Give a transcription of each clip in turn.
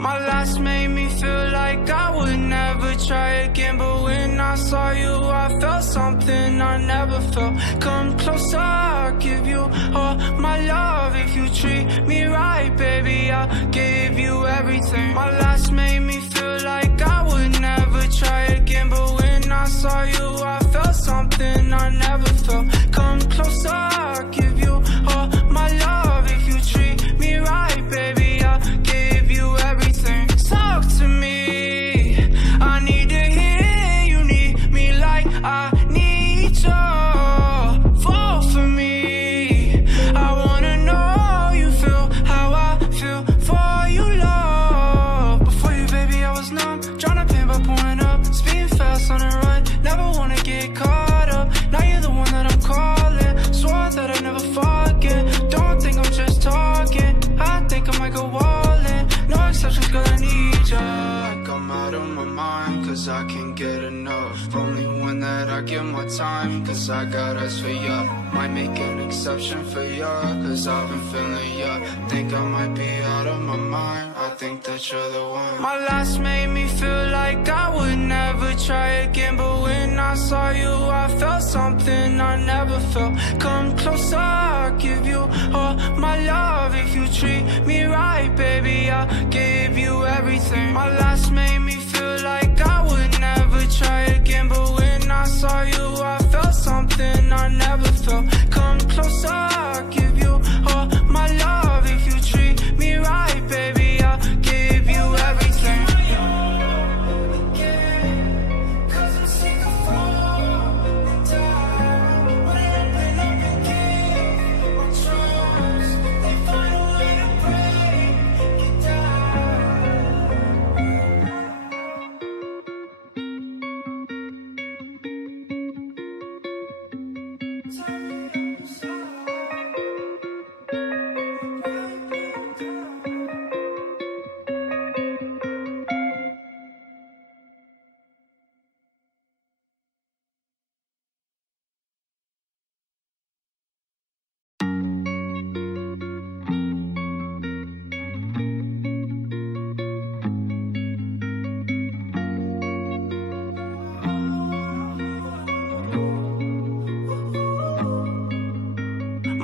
My last made me feel like I would never try again, but when I saw you I felt something I never felt. Come closer, I'll give you all my love. If you treat me right, baby, I'll give you everything. My last made me feel like I would never try again, but when I saw you I felt something I never felt. Come closer, I'll give you all my love. If you treat me right, baby, I'll give you everything. Talk to me, I need to hear you need me like I need you. Fall for me, I wanna know you feel how I feel for you, love. Before you, baby, I was numb, trying to pain by pouring up, speeding fast on the run, never wanna get caught up. Now you're the one that I'm calling, swore that I'd never forget. Don't think I'm just talking, I think I might go all in. No exceptions, girl, I need ya. Like I'm out of my mind, cause I can't get enough. Only one that I give my time, cause I got eyes for ya. Might make an exception for ya, cause I've been feeling ya. Think I might be out of my mind, I think that you're the one. My last made me feel like I would never try again, but when I saw you I felt something I never felt. Come closer, I'll give you all my love. If you treat me right, baby, I'll give you everything. My last made me feel like I would never try again, but when I saw you I felt something I never felt. Come closer, I'll give you all my love. If you treat me right, baby, I'll give you everything.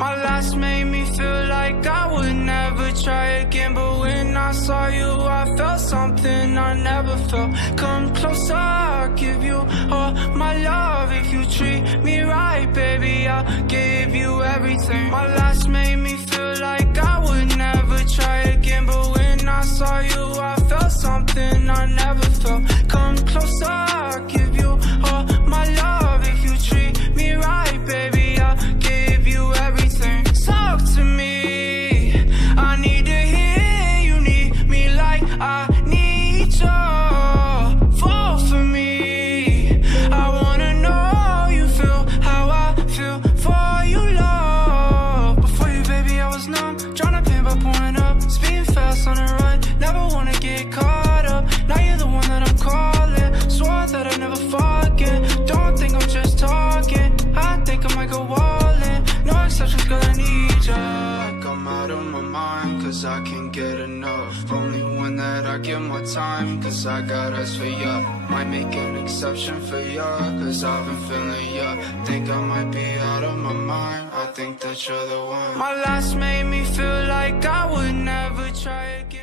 My last made me feel like I would never try again, but when I saw you I felt something I never felt. Come closer, I'll give you all my love. If you treat me right, baby, I'll give you everything. My last made me feel like I would never try again, but when I saw you I felt something I never felt. Come closer, I'll give you all my love. If you treat me right, baby, I'll give you everything. Talk to me, I need to hear you need me like I need you. Fall for me, I wanna know you feel how I feel for you, love. Before you, baby, I was numb, trying to pain by pouring up, speeding fast on the run, never wanna get caught up. Now you're the one that I'm calling, swore that I'd never forget. Don't think I'm just talking, I think I might go all in. No exceptions, girl, I need ya. Like I'm out of my mind, cause I can't get enough. Only one that I give my time, cause I got eyes for ya. Might make an exception for ya, cause I've been feeling ya. Think I might be out of my mind, I think that you're the one. My last made me feel like I would never try again.